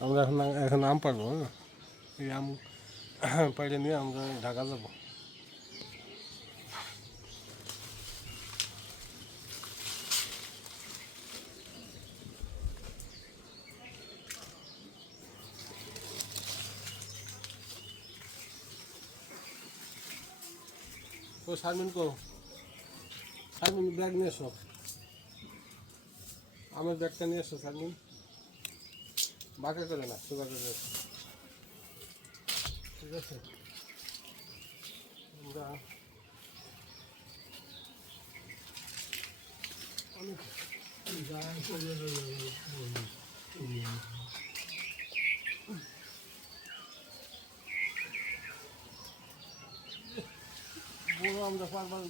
আমরা এখন এখন আম পারব হ্যাঁ? এই আম পাড়ে নিয়ে আমরা ঢাকা যাব। ও শারমিন কো? শারমিন, ব্যাগ নিয়ে এসো। আমার ব্যাগটা নিয়ে এসো, শারমিন। বাঁকা করে না সোজা করে ঠিক আছে? আমরা আমরা পারবার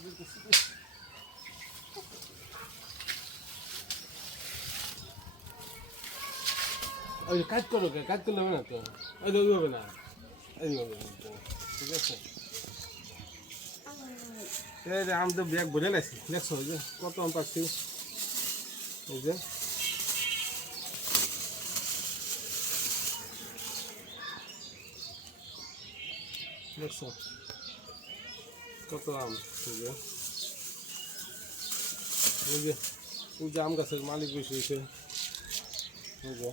ওই কাজ করো কে কাজ করলে হবে না তো ওই তো হবে না এই হবে না তো। ঠিক আছে এই যে আমি তো ব্যাগ ভরে লাগছি দেখছ ওই যে কত আম পাচ্ছি এই যে দেখছ কত আম এই যে ওই যে ওই যে আম গাছের মালিক বসে হয়েছে এই যে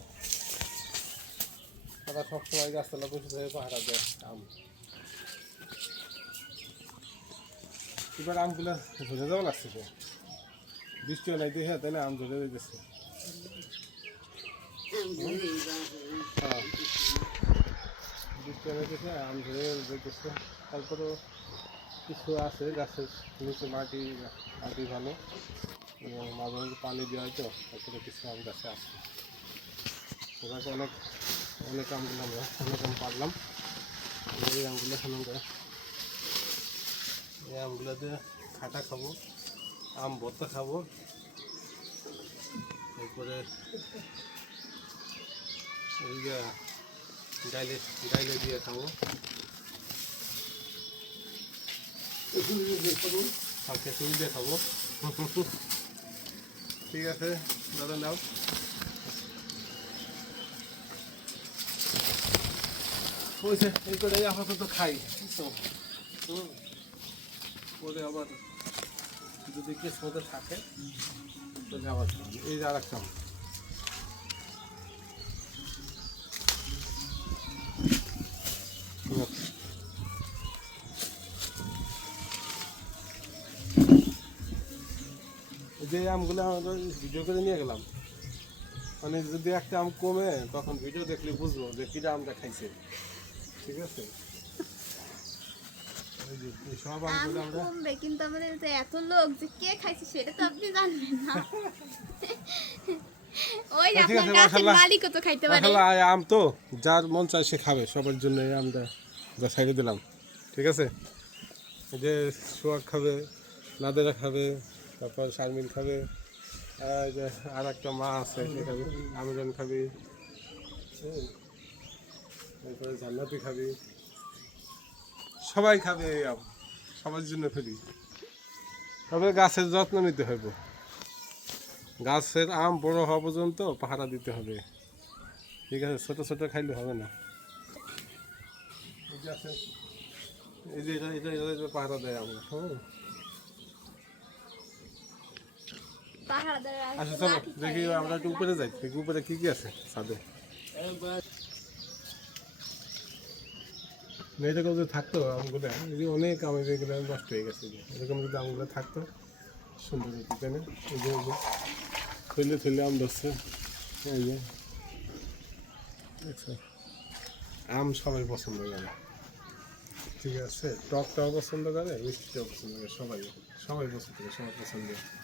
তারা সবসময় গাছতলা বসে থাকে, পাহারা দেয়, আম। এবার আমগুলো ধরে যাওয়া লাগছে তো বৃষ্টিও নাই দেখে তাই না আম ধরে যেতেছে হ্যাঁ। বৃষ্টি নাই দেখে আম ধরে যেতেছে তারপরেও কিছু আছে, গাছের নিচে মাটি মাটি ভালো। মাঝে মাঝে পানি দেওয়া হয় তো, তারপরে কিছু আম গাছে আছে। এবার অনেক অনেক আমগুলো আমরা, অনেক আম পারলাম। এই আমগুলো এখন আমরা এই আমগুলোতে খাটা খাব, আম ভর্তা খাব। এরপরে এই ডাইলে ডাইলে দিয়ে খাব। খাব। ঠিক আছে, দাদা নাও। হয়েছে এই করে আপাতত খাই হুম। পরে আবার যদি কেস মতো থাকে তাহলে আবার এই যে আর একটা যে আমগুলো আমরা ভিডিও করে নিয়ে গেলাম। মানে যদি একটা আম কমে, তখন ভিডিও দেখলে বুঝব যে কিটা আমটা খাইছে ঠিক আছে? এই যে এই সব আম কমবে কিন্তু আমাদের যে এত লোক যে কে খাইছে সেটা তো আপনি জানবেন না। ওই যে ঠিক আছে, আপনার গাছের মালিকও তো খাইতে পারে। আম তো যার মন চায় সে খাবে সবার জন্য আমটা যা সাইডে দিলাম। ঠিক আছে? যে সোয়াগ খাবে নাদেরা খাবে তারপর শারমিন খাবে আর আর একটা মা আছে সে খাবে আমিরান খাবি। হুম। তারপরে জান্নাতি খাবি। সবাই খাবে এই আম সবার জন্য ফেলি। তবে গাছের যত্ন নিতে হবে গাছের আম বড় হওয়া পর্যন্ত পাহারা দিতে হবে। ঠিক আছে ছোট ছোট খাইলে হবে না। এই যে এটা এটা এটা এটা পাহারা দেয় আমরা আচ্ছা চলো দেখি আমরা একটু উপরে যাই। দেখি উপরে কি কি আছে ছাদে। না, এরকম যদি থাকতো আমগুলো অনেক আম যেগুলো নষ্ট হয়ে গেছে। এরকম যদি আমগুলো থাকতো, সুন্দর হতো, তাই না? এই যে থইলে থইলে আম ধরছে। এই যে। আম সবাই পছন্দ করে। ঠিক আছে? টকটাও পছন্দ করে, মিষ্টিটাও পছন্দ করে, সবাই। সবাই পছন্দ করে সবাই পছন্দ। করে